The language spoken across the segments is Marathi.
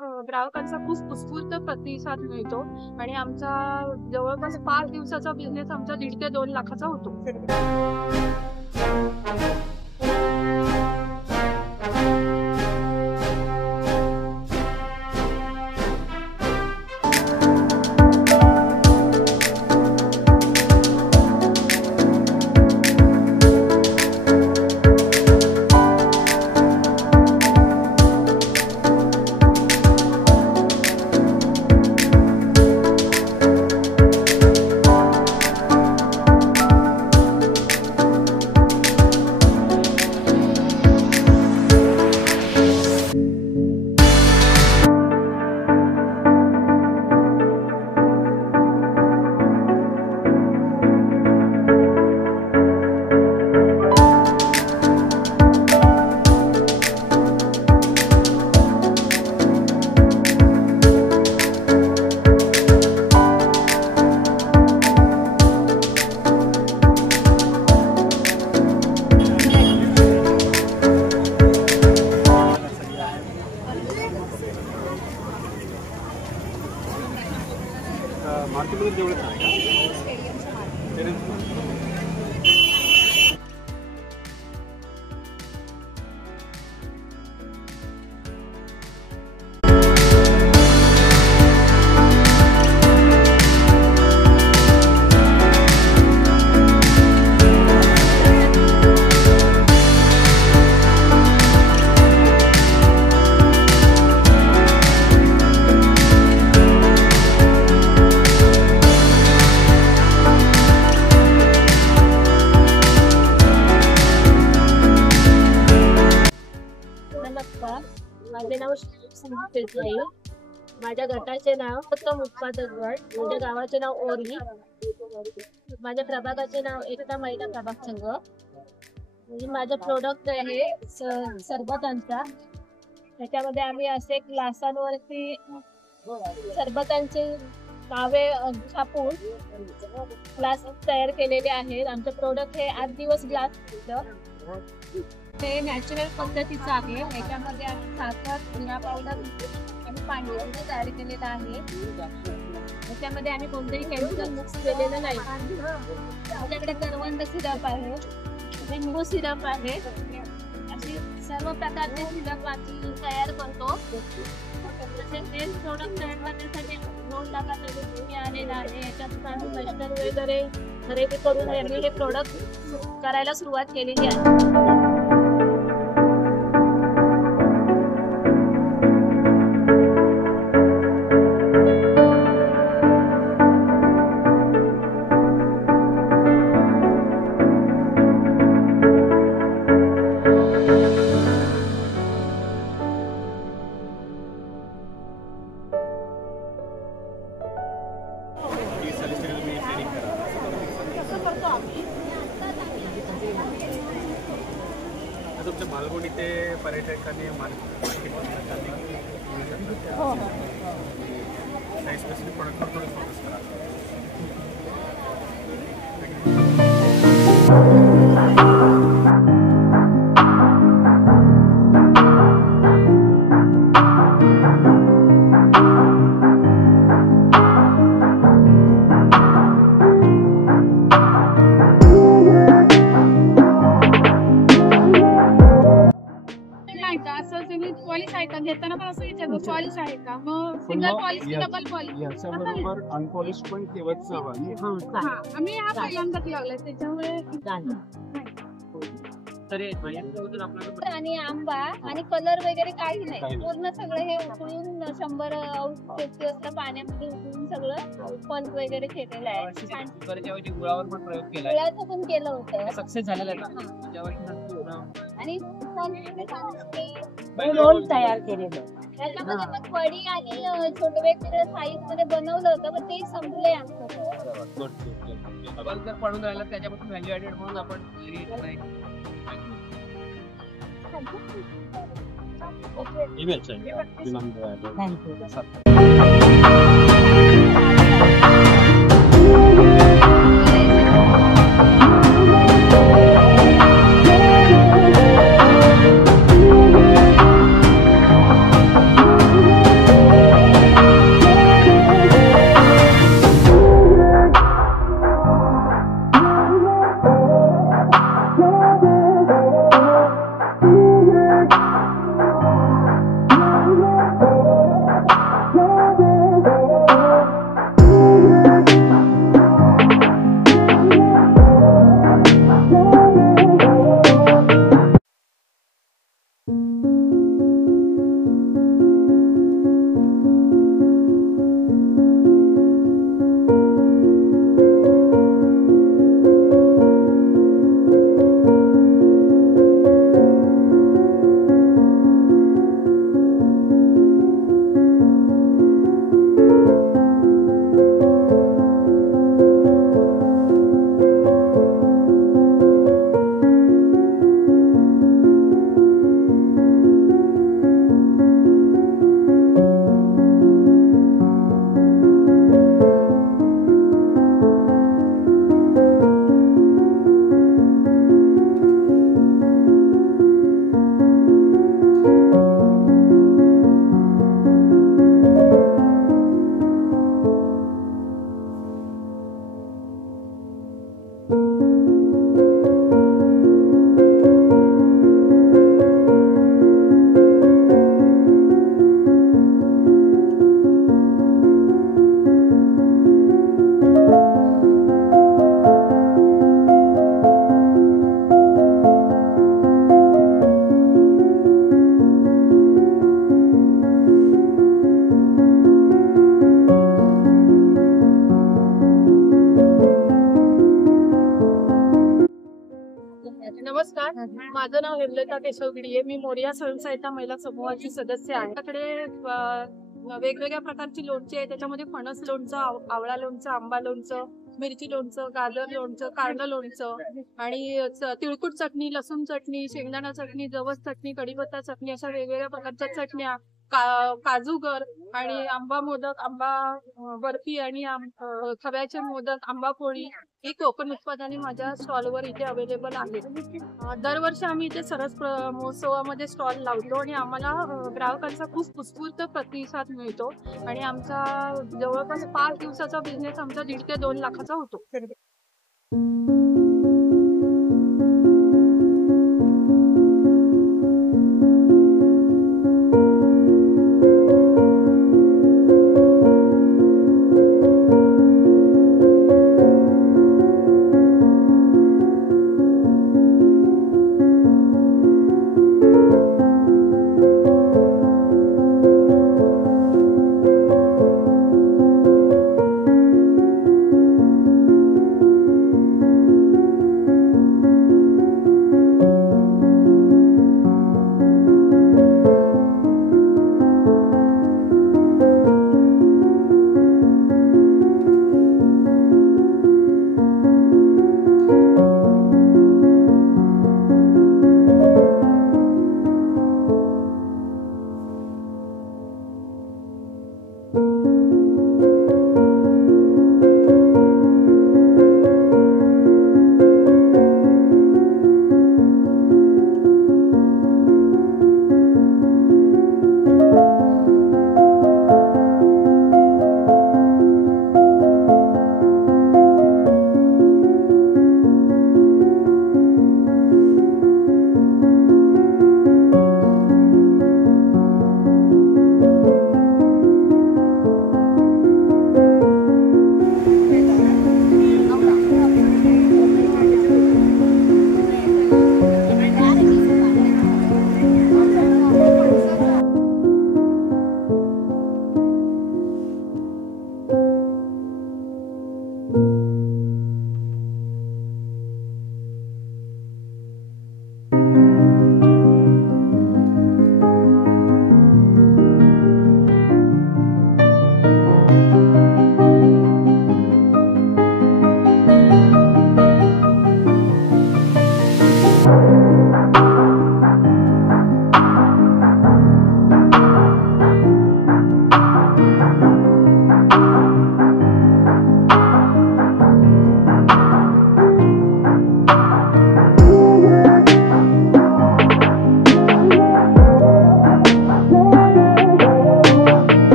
ग्राहकांचा खूप उत्स्फूर्त प्रतिसाद मिळतो आणि आमचा जवळपास 5 दिवसाचा बिझनेस आमचा 1.5 ते 2 लाखाचा होतो. मार्केटमध्ये जेवढं आहे माझे नाव संगीत आहे. माझ्या गटाचे नाव उत्तम उत्पादक गट. माझ्या गावाचे नाव ओरली. माझ्या प्रभागाचे नाव एकता महिला प्रभाग संघ. म्हणजे माझं प्रोडक्ट आहे सरबतांचा. त्याच्यामध्ये आम्ही असे ग्लासांवरती सरबतांचे नावे छापून ग्लास तयार केलेले आहेत. आमचं प्रोडक्ट हे 8 दिवस ग्लास हे नॅचरल पद्धतीचं आहे. याच्यामध्ये आम्ही साखर, धना पावडर आणि पाणी तयार केलेलं आहे. त्याच्यामध्ये आम्ही कोणतेही केमिकल मिक्स केलेलं नाही. आमच्याकडे करवंद सिरप आहे, लिंबू सिरप आहे. अशी सर्व प्रकारचे सिरप आम्ही तयार करतो. तसेच हे प्रोडक्ट तयार करण्यासाठी 2 लाखाचा बिल आलेला आहे. याच्यातून आम्ही मशीनरी वगैरे खरेदी करून हे प्रोडक्ट करायला सुरुवात केलेली आहे. तुमच्या मालवणी ते पर्यटकांनी मार्केट काही स्पेसिफिक प्रोडक्टवर थोडं फोकस करा. पॉलिश आहे का घेताना पण असं विचारतो पॉलिश आहे का, मग सिंगल पॉलिश की डबल पॉलिश याच्याबरोबर अनपॉलिश पण ठेवत जावा. आम्ही हा पहिल्यांदाच लावलाय त्याच्यामुळे. आणि आंबा आणि कलर वगैरे काही नाही. पूर्ण सगळं हे उकळून 100 पाण्यामध्ये उकळून सगळं पंच वगैरे केलेलं आहे. गुळावर पण प्रयोग केला, गुळाचं पण केलं होतं, सक्सेस झालेला आहे. आणि रोल तयार केलेलं. त्याच्यामध्ये पण कढी आणि छोटे वेगवेगळ्या साईज मध्ये बनवलं होतं, पण ते संपलंय आमचं. पण जर पडून राहिला त्याच्यापासून व्हॅल्यू ऍडेड म्हणून आपण माझं नाव हेमलता केशव गिडिये. मी मोरिया स्वयंसहायता महिला समूहाची सदस्य आहे. आपल्याकडे वेगवेगळ्या प्रकारची लोणची आहे. त्याच्यामध्ये फणस लोणचं, आवळा लोणचं, आंबा लोणचं, मिरची लोणचं, गाजर लोणचं, कारलं लोणचं आणि तिळकुट चटणी, लसूण चटणी, शेंगदाणा चटणी, जवस चटणी, कढीपत्ता चटणी अशा वेगवेगळ्या प्रकारच्या चटण्या, काजूगर आणि आंबा मोदक, आंबा बर्फी आणि खव्याचे मोदक, आंबा पोळी ही कोकण उत्पादने माझ्या स्टॉलवर इथे अवेलेबल आहेत. दरवर्षी आम्ही इथे सरस महोत्सवामध्ये स्टॉल लावतो आणि आम्हाला ग्राहकांचा खूप उत्स्फूर्त प्रतिसाद मिळतो आणि आमचा जवळपास 5 दिवसाचा बिझनेस आमचा 1.5 ते 2 लाखाचा होतो.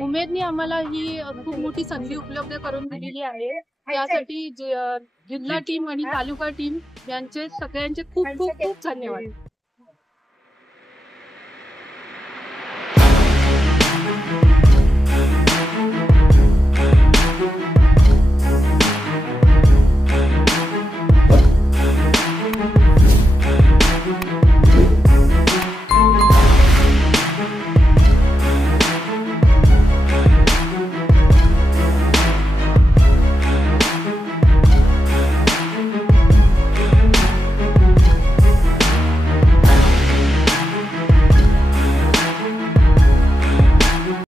उमेदनी आम्हाला ही खूप मोठी संधी उपलब्ध करून दिलेली आहे. यासाठी जिल्हा टीम आणि तालुका टीम यांचे सगळ्यांचे खूप खूप खूप धन्यवाद.